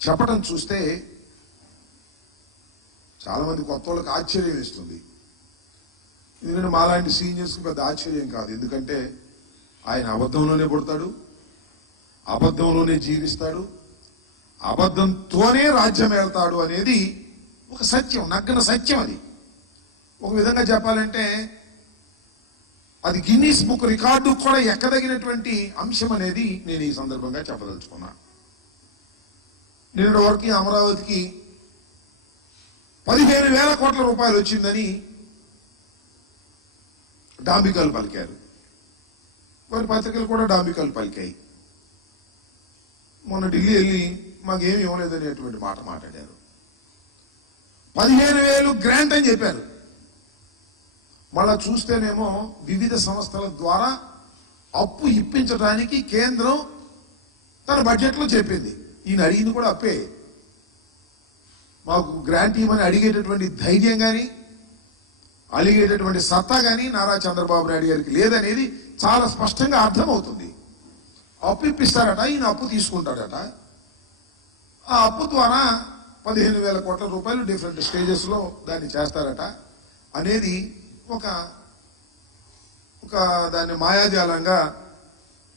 చెప్పడం చూస్తే చాలా మంది కొత్త వాళ్ళకి ఆశ్చర్యం ఇస్తుంది. ఎందుకంటే మాలాంటి సీనియర్స్కి పెద్ద ఆశ్చర్యం కాదు. ఎందుకంటే ఆయన అబద్ధంలోనే పుడతాడు, అబద్ధంలోనే జీవిస్తాడు, అబద్ధంతోనే రాజ్యం వెళ్తాడు అనేది ఒక సత్యం, నగ్న సత్యం. అది ఒక విధంగా చెప్పాలంటే అది గిన్నీస్ బుక్ రికార్డు కూడా ఎక్కదగినటువంటి అంశం అనేది నేను ఈ సందర్భంగా చెప్పదలుచుకున్నా. నిన్నటి వరకు అమరావతికి 15,000 కోట్ల రూపాయలు వచ్చిందని డాంబికాలు పలికారు. వారి పత్రికలు కూడా డాంబికాలు పలికాయి. మొన్న ఢిల్లీ వెళ్ళి మాకేమి ఇవ్వలేదనేటువంటి మాట మాట్లాడారు. 15,000 గ్రాంట్ అని చెప్పారు. మళ్ళా చూస్తేనేమో వివిధ సంస్థల ద్వారా అప్పు ఇప్పించడానికి కేంద్రం తన బడ్జెట్లో చెప్పింది. ఈయన అడిగింది కూడా అప్పే. మాకు గ్రాంట్ ఇవ్వమని అడిగేటటువంటి ధైర్యం కానీ అడిగేటటువంటి సత్తా కానీ నారా చంద్రబాబు నాయుడు గారికి లేదనేది చాలా స్పష్టంగా అర్థమవుతుంది. అప్పు ఇప్పిస్తారట, ఈయన అప్పు తీసుకుంటాడట. ఆ అప్పు ద్వారా 15,000 కోట్ల రూపాయలు డిఫరెంట్ స్టేజెస్లో దాన్ని చేస్తారట అనేది ఒక దాన్ని మాయాజాలంగా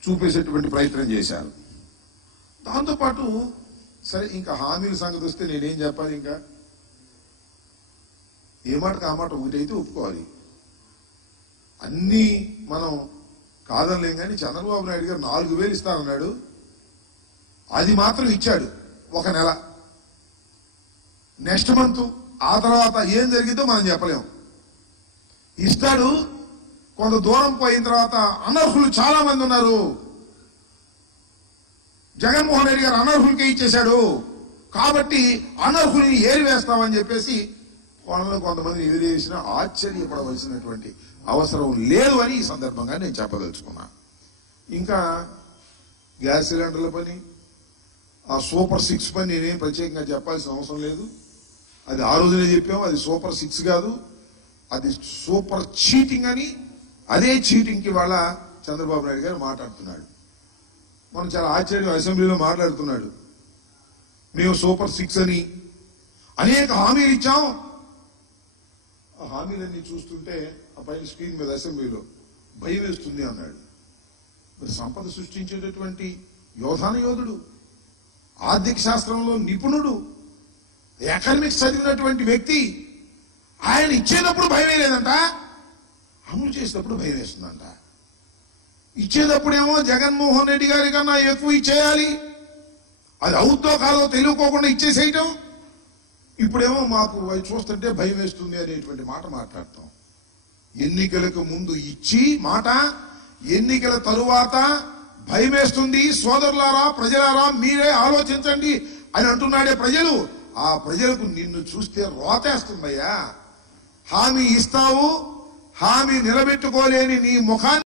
చూపేసేటువంటి ప్రయత్నం చేశారు. దాంతోపాటు సరే ఇంకా హామీల సంగతి వస్తే నేనేం చెప్పాలి? ఇంకా ఏ మాటకు ఆ మాట ఒకటైతే ఒప్పుకోవాలి. అన్నీ మనం కాదనలేం. కానీ చంద్రబాబు నాయుడు గారు 4,000 ఇస్తానన్నాడు, అది మాత్రం ఇచ్చాడు ఒక నెల. నెక్స్ట్ మంత్ ఆ తర్వాత ఏం జరిగిందో మనం చెప్పలేం. ఇస్తాడు, కొంత దూరం పోయిన తర్వాత అనర్హులు చాలా మంది ఉన్నారు, జగన్మోహన్ రెడ్డి గారు అనర్హులకే ఇచ్చేశాడు కాబట్టి అనర్హుల్ని ఏరివేస్తామని చెప్పేసి వాళ్ళలో కొంతమంది ఎదిరేసినా ఆశ్చర్యపడవలసినటువంటి అవసరం లేదు అని ఈ సందర్భంగా నేను చెప్పదలుచుకున్నా. ఇంకా గ్యాస్ సిలిండర్ల పని, ఆ సూపర్ 6 పని నేనేం ప్రత్యేకంగా చెప్పాల్సిన అవసరం లేదు. అది ఆ రోజునే చెప్పాము. అది సూపర్ 6 కాదు, అది సూపర్ చీటింగ్ అని. అదే చీటింగ్కి వాళ్ళ చంద్రబాబు నాయుడు గారు మాట్లాడుతున్నాడు. మనం చాలా ఆశ్చర్యం, అసెంబ్లీలో మాట్లాడుతున్నాడు. మేము సూపర్ 6 అని అనేక హామీలు ఇచ్చాం. ఆ హామీలన్నీ చూస్తుంటే ఆ పైన స్క్రీన్ మీద అసెంబ్లీలో భయం వేస్తుంది అన్నాడు. మరి సంపద సృష్టించేటటువంటి యోధుడు, ఆర్థిక శాస్త్రంలో నిపుణుడు, ఎకనామిక్స్ చదివినటువంటి వ్యక్తి, ఆయన ఇచ్చేటప్పుడు భయం లేదంట, అమలు చేసేటప్పుడు భయం వేస్తుందంట. ఇచ్చేటప్పుడేమో జగన్మోహన్ రెడ్డి గారి కన్నా ఎక్కువ ఇచ్చేయాలి, అది అవుతో కాదో తెలియకోకుండా ఇచ్చేసేయటం. ఇప్పుడేమో మాకు అవి చూస్తుంటే భయం వేస్తుంది అనేటువంటి మాట మాట్లాడతాం. ఎన్నికలకు ముందు ఇచ్చి మాట, ఎన్నికల తరువాత భయం వేస్తుంది. సోదరులారా, ప్రజలారా, మీరే ఆలోచించండి అని అంటున్నాడే ప్రజలు. ఆ ప్రజలకు నిన్ను చూస్తే రోతేస్తుందయ్యా. హామీ ఇస్తావు, హామీ నిలబెట్టుకోలేని నీ ముఖాన్ని